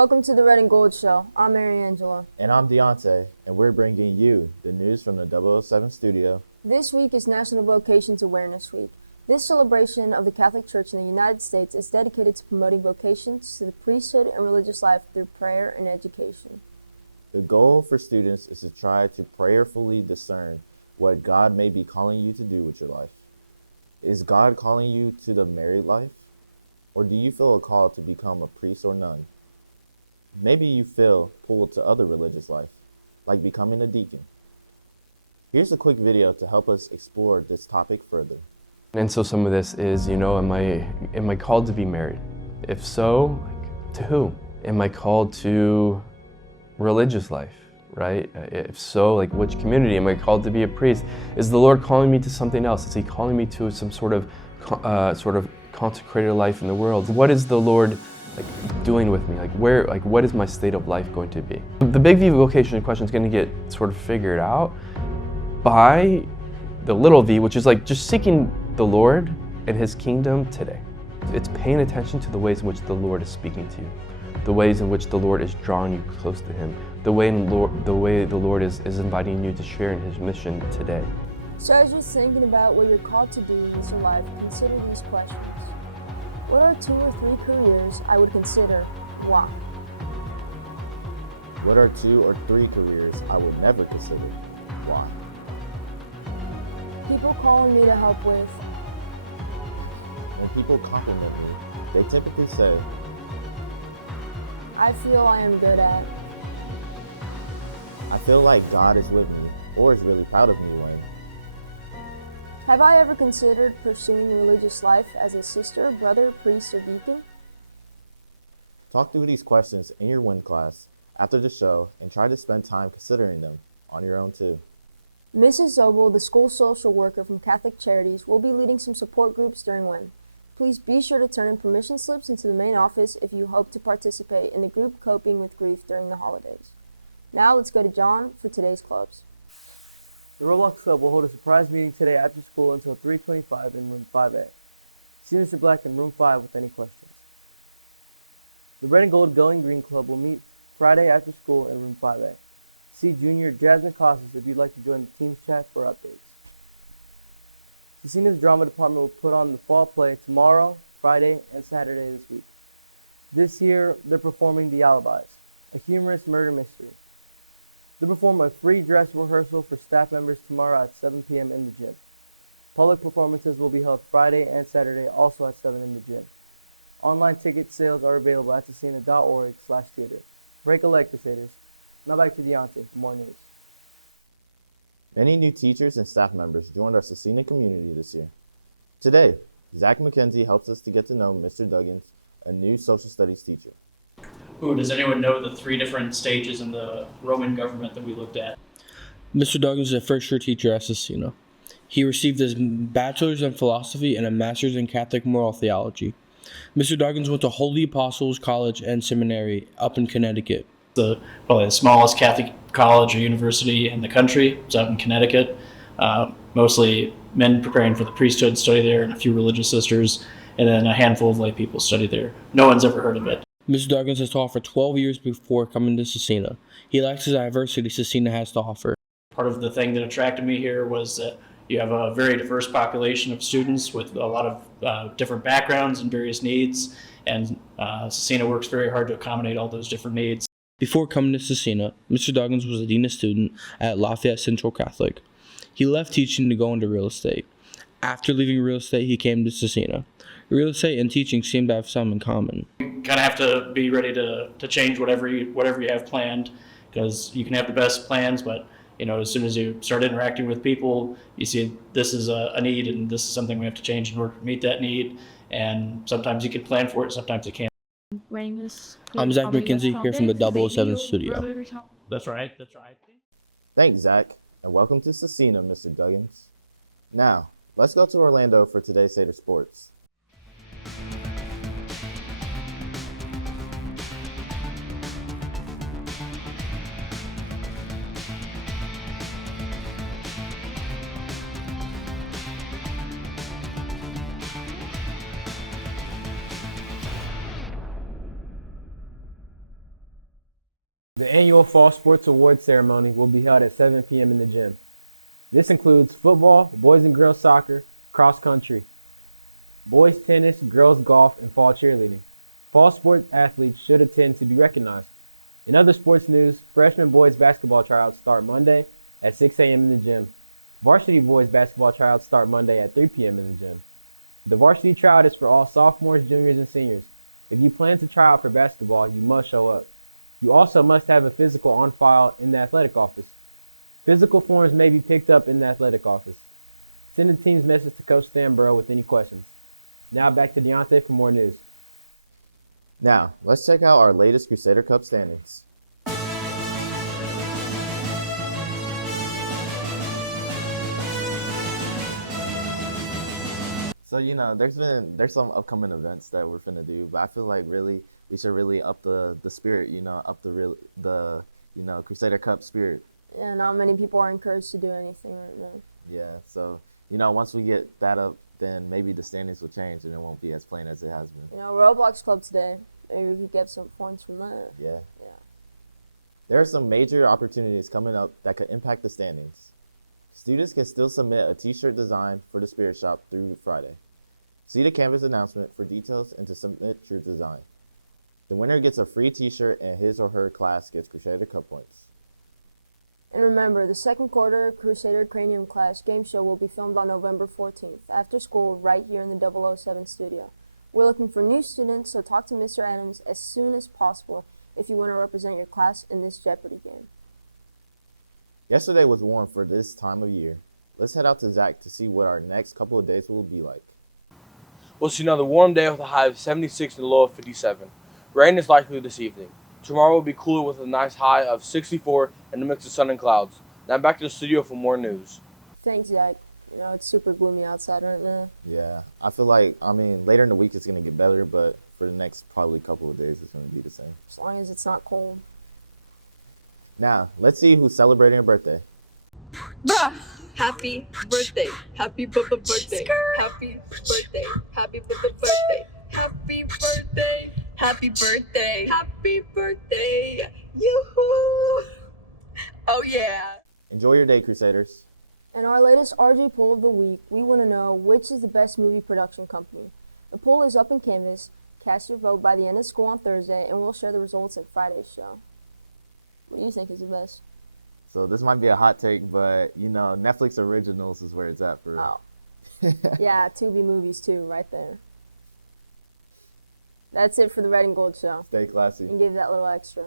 Welcome to the Red and Gold Show. I'm Mary Angela. And I'm Deontay, and we're bringing you the news from the 007 studio. This week is National Vocations Awareness Week. This celebration of the Catholic Church in the United States is dedicated to promoting vocations to the priesthood and religious life through prayer and education. The goal for students is to try to prayerfully discern what God may be calling you to do with your life. Is God calling you to the married life? Or do you feel a call to become a priest or nun? Maybe you feel pulled to other religious life, like becoming a deacon. Here's a quick video to help us explore this topic further. And so some of this is, am I called to be married? If so, to who? Am I called to religious life, right? If so, which community? Am I called to be a priest? Is the Lord calling me to something else? Is He calling me to some sort of consecrated life in the world? What is the Lord doing with me? What is my state of life going to be? The big V vocation question is going to get sort of figured out by the little v, which is just seeking the Lord and His kingdom today. It's paying attention to the ways in which the Lord is speaking to you, the ways in which the Lord is drawing you close to Him, the way the Lord is inviting you to share in His mission today. So as you're thinking about what you're called to do with your life, consider these questions. What are 2 or 3 careers I would consider? Why? What are 2 or 3 careers I would never consider? Why? People calling me to help with. When people compliment me, they typically say, I feel I am good at. I feel like God is with me, or is really proud of me when. Have I ever considered pursuing religious life as a sister, brother, priest, or deacon? Talk through these questions in your WIN class after the show and try to spend time considering them on your own too. Mrs. Zobel, the school social worker from Catholic Charities, will be leading some support groups during WIN. Please be sure to turn in permission slips into the main office if you hope to participate in the group Coping with Grief during the holidays. Now let's go to John for today's clubs. The Roblox Club will hold a surprise meeting today after school until 3:25 in room 5A. See Mr. Black in room 5 with any questions. The Red and Gold Going Green Club will meet Friday after school in room 5A. See Junior Jasmine Costas if you'd like to join the team's chat for updates. Scecina's drama department will put on the fall play tomorrow, Friday, and Saturday this week. This year, they're performing The Alibis, a humorous murder mystery. They perform a free dress rehearsal for staff members tomorrow at 7 p.m. in the gym. Public performances will be held Friday and Saturday, also at 7 in the gym. Online ticket sales are available at scecina.org/theater. Break a leg, Crusaders. Now back to Deontay for more news. Many new teachers and staff members joined our Scecina community this year. Today, Zach McKenzie helps us to get to know Mr. Duggins, a new social studies teacher. Does anyone know the 3 different stages in the Roman government that we looked at? Mr. Duggins is a first-year teacher at Scecina. He received his bachelor's in philosophy and a master's in Catholic moral theology. Mr. Duggins went to Holy Apostles College and Seminary up in Connecticut. Probably the smallest Catholic college or university in the country. It's out in Connecticut. Mostly men preparing for the priesthood study there, and a few religious sisters, and then a handful of lay people study there. No one's ever heard of it. Mr. Duggins has taught for 12 years before coming to Scecina. He likes the diversity Scecina has to offer. Part of the thing that attracted me here was that you have a very diverse population of students with a lot of different backgrounds and various needs, and Scecina works very hard to accommodate all those different needs. Before coming to Scecina, Mr. Duggins was a dean of student at Lafayette Central Catholic. He left teaching to go into real estate. After leaving real estate, he came to Scecina. Real estate and teaching seem to have some in common. You kind of have to be ready to change whatever you have planned, because you can have the best plans, but as soon as you start interacting with people, you see this is a need and this is something we have to change in order to meet that need. And sometimes you can plan for it, sometimes you can't. I'm Zach McKenzie here from the 007 studio. That's right. Thanks, Zach, and welcome to Scecina, Mr. Duggins. Now, let's go to Orlando for today's Seder Sports. The annual Fall Sports Awards ceremony will be held at 7 p.m. in the gym. This includes football, boys and girls soccer, cross country, boys tennis, girls golf, and fall cheerleading. Fall sports athletes should attend to be recognized. In other sports news, freshman boys basketball tryouts start Monday at 6 a.m. in the gym. Varsity boys basketball tryouts start Monday at 3 p.m. in the gym. The varsity tryout is for all sophomores, juniors, and seniors. If you plan to try out for basketball, you must show up. You also must have a physical on file in the athletic office. Physical forms may be picked up in the athletic office. Send the team's message to Coach Stanborough with any questions. Now back to Deontay for more news. Now, let's check out our latest Crusader Cup standings. So, there's some upcoming events that we're finna do, but I feel like really we should really up the spirit, up the Crusader Cup spirit. Yeah, not many people are encouraged to do anything right now. Yeah, so once we get that up, then maybe the standings will change and it won't be as plain as it has been. Roblox Club today. Maybe we could get some points from that. Yeah. There are some major opportunities coming up that could impact the standings. Students can still submit a t-shirt design for the Spirit Shop through Friday. See the campus announcement for details and to submit your design. The winner gets a free t-shirt and his or her class gets Crusader Cup points. And remember, the second quarter Crusader Cranium Clash game show will be filmed on November 14th, after school, right here in the 007 studio. We're looking for new students, so talk to Mr. Adams as soon as possible if you want to represent your class in this Jeopardy game. Yesterday was warm for this time of year. Let's head out to Zach to see what our next couple of days will be like. We'll see another warm day with a high of 76 and a low of 57. Rain is likely this evening. Tomorrow will be cooler with a nice high of 64 and a mix of sun and clouds. Now back to the studio for more news. Thanks, Zach. It's super gloomy outside right now. Yeah, I feel like, later in the week it's going to get better, but for the next probably couple of days it's going to be the same. As long as it's not cold. Now, let's see who's celebrating a birthday. Bruh! Happy birthday. Happy birthday. Happy birthday. Happy birthday. Happy birthday. Happy birthday. Happy birthday. Yoo-hoo! Oh yeah. Enjoy your day, Crusaders. In our latest RJ poll of the week, we want to know which is the best movie production company. The poll is up in Canvas. Cast your vote by the end of school on Thursday, and we'll share the results at Friday's show. What do you think is the best? So this might be a hot take, but Netflix originals is where it's at for real. Oh. Yeah, Tubi movies too, right there. That's it for the Red and Gold show. Stay classy. And give that little extra.